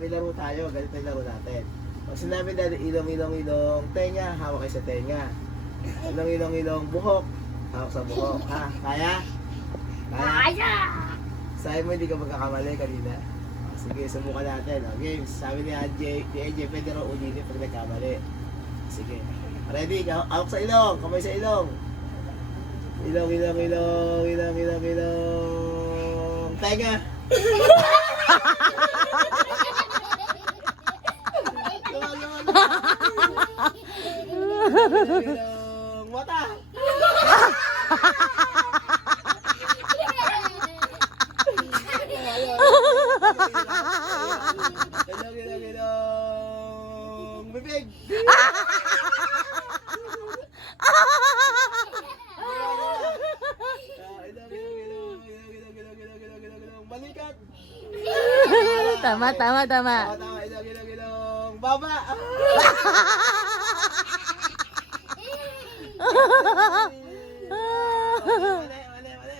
may laro tayo. Ganito yung laro natin. Pag sinabi natin ilong, ilong, ilong, tenga, hawak kayo sa tenga. Ilong, ilong, ilong, buhok, hawak sa buhok. Ha? Kaya? Kaya? Sabi mo hindi ka magkakamali kanina. Sige, subukan natin. Games. Sabi ni AJ, pwede raw ulitin pag nagkamali. Sige. Ready? Hawak sa ilong. Kamay sa ilong. Ilong, ilong, ilong, ilong, ilong, ilong. Tenga! Ilong, mata! Ilong, ilong, ilong, bibig! Balikat! Tama, tama, tama. Tama, ilong, ilong, ilong, baba! Mali, mali, mali.